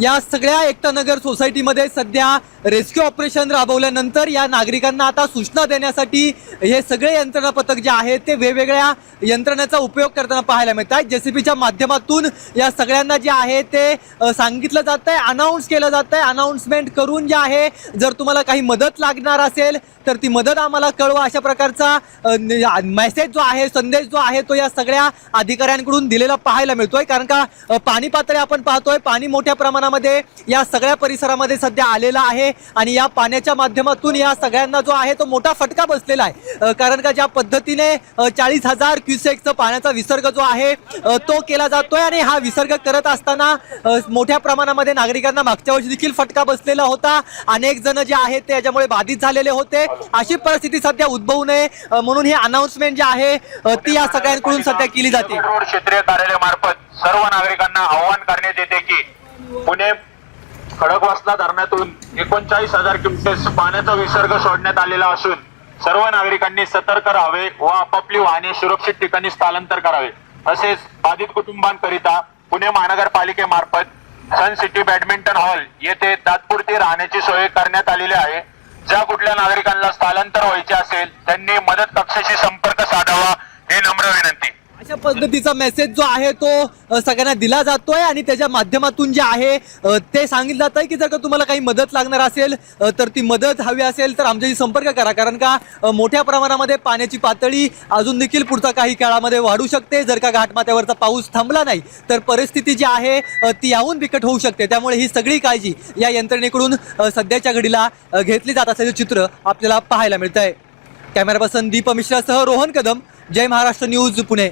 या सगळ्या एकता नगर सोसायटीमध्ये सध्या रेस्क्यू ऑपरेशन राबवल्यानंतर या नागरिकांना आता सूचना देण्यासाठी हे सगळे यंत्रणा पथक जे आहेत ते वेगवेगळ्या यंत्रणेचा उपयोग करताना पाहायला मिळत आहे। जेसीबीच्या माध्यमातून या सगळ्यांना जे आहे ते सांगितलं जात आहे, अनाउन्स केलं जात आहे। अनाउन्समेंट करून जे आहे जर तुम्हाला काही मदत लागणार असेल तर ती मदत आम्हाला कळवा, अशा प्रकारचा मेसेज जो आहे, संदेश जो आहे तो या सगळ्या अधिकाऱ्यांकडून दिलेला पाहायला मिळतोय। कारण का पाणी पातळी आपण पाहतोय, पाणी मोठ्या प्रमाणामध्ये या सगळ्या परिसरामध्ये सध्या आलेला आहे आणि या पाण्याच्या माध्यमातून या सगळ्यांना जो आहे तो मोठा फटका बसलेला आहे। कारण का ज्या पद्धतीने 40,000 क्युसेकचा पाण्याचा विसर्ग जो आहे तो केला जातोय आणि हा विसर्ग करत असताना मोठ्या प्रमाणामध्ये नागरिकांना मागच्या वर्षी देखील फटका बसलेला होता। अनेक जण जे आहेत ते याच्यामुळे बाधित झालेले होते। अशी परिस्थिती सध्या उद्भवू नये म्हणून ही अनाउन्समेंट जी आहे ती या सगळ्यांकडून सध्या केली जाते। रोड क्षेत्रीय कार्यालयामार्फत सर्व नागरिकांना आवाहन करण्यात येते की पुणे खडकवासला धरणातून 39,000 क्युसेक्स पाण्याचा विसर्ग सोडण्यात आलेला असून सर्व नागरिकांनी सतर्क राहावे व आपापली वाहने सुरक्षित ठिकाणी स्थलांतर करावे। तसेच बाधित कुटुंबांकरिता पुणे महानगरपालिकेमार्फत सन सिटी बॅडमिंटन हॉल येथे तात्पुरती राहण्याची सोय करण्यात आलेली आहे। ज्या कुठल्या नागरिकांना स्थलांतर व्हायचे असेल त्यांनी मदत कक्षाशी संपर्क साधावा ही नम्र विनंती। अशा पद्धतीचा मेसेज जो आहे तो सगळ्यांना दिला जातोय आणि त्याच्या माध्यमातून जे आहे ते सांगितलं जात आहे की जर का तुम्हाला काही मदत लागणार असेल तर ती मदत हवी असेल तर आमच्याशी संपर्क करा। कारण का मोठ्या प्रमाणामध्ये पाण्याची पातळी अजून देखील पुढच्या काही काळामध्ये वाढू शकते। जर का घाटमाथ्यावरचा पाऊस थांबला नाही तर परिस्थिती जी आहे ती याहून बिकट होऊ शकते। त्यामुळे ही सगळी काळजी या यंत्रणेकडून सध्याच्या घडीला घेतली जात असल्याचे चित्र आपल्याला पाहायला मिळत आहे। कॅमेरा पर्सन दीप मिश्रासह रोहन कदम, जय महाराष्ट्र न्यूज, पुणे।